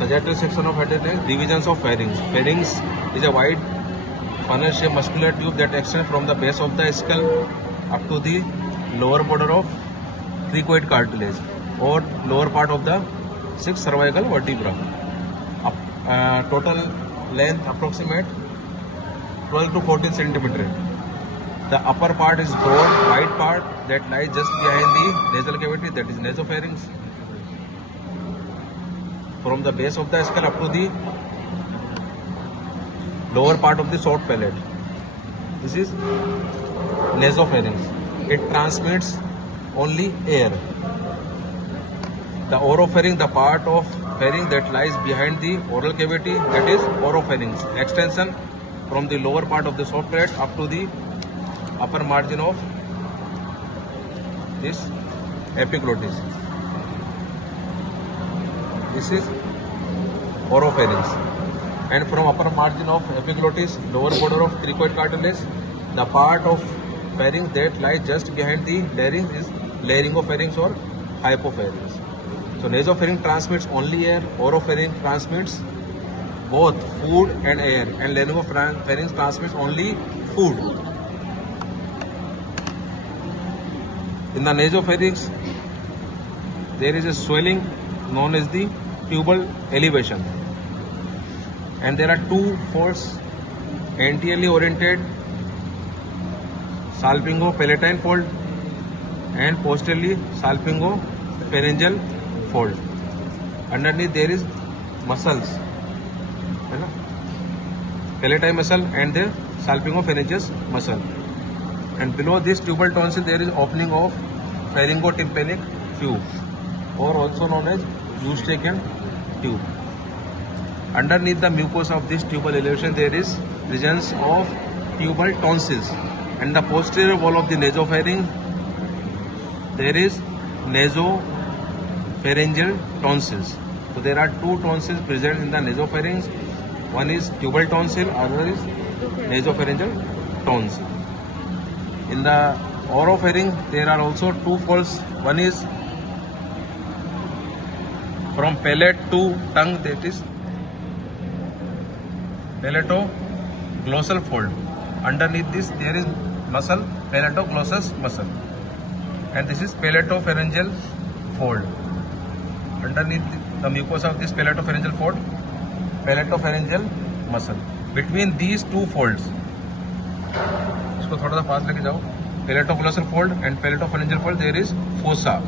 Sagittal section of head and neck. Divisions of pharynx. Pharynx is a wide funnel-shaped muscular tube that extends from the base of the skull up to the lower border of cricoid cartilage or lower part of the sixth cervical vertebra. Total length approximate 12 to 14 centimeter. The upper part is broad, wide part that lies just behind the nasal cavity, that is nasopharynx. From the base of the skull up to the lower part of the soft palate. This is nasopharynx. It transmits only air. The oropharynx, the part of pharynx that lies behind the oral cavity, that is oropharynx. Extension from the lower part of the soft palate up to the upper margin of this epiglottis. This is oropharynx. And from upper margin of epiglottis, lower border of cricoid cartilage, the part of pharynx that lies just behind the larynx is laryngopharynx or hypopharynx. So nasopharynx transmits only air, oropharynx transmits both food and air, and laryngopharynx transmits only food. In the nasopharynx, there is a swelling known as the tubal elevation, and there are two folds: anteriorly oriented salpingo-palatine fold and posteriorly salpingo-pharyngeal fold. Underneath there is muscles, palatine muscle and the salpingo-pharyngeus muscle. And below this tubal tonsil there is opening of pharyngotympanic tube, or also known as Eustachian tube. Underneath the mucosa of this tubal elevation there is regions of tubal tonsils, and the posterior wall of the nasopharynx there is nasopharyngeal tonsils. So there are two tonsils present in the nasopharynx. One is tubal tonsil, other is nasopharyngeal tonsil. In the oropharynx there are also two folds. One is from palate to tongue, that is palatoglossal fold. Underneath this there is muscle, palatoglossus muscle, and this is palatopharyngeal fold. Underneath the mucosa of this palatopharyngeal fold, palatopharyngeal muscle. Between these two folds, इसको थोड़ा सा पास लेके जाओ, palatoglossal fold and palatopharyngeal fold, there is fossa.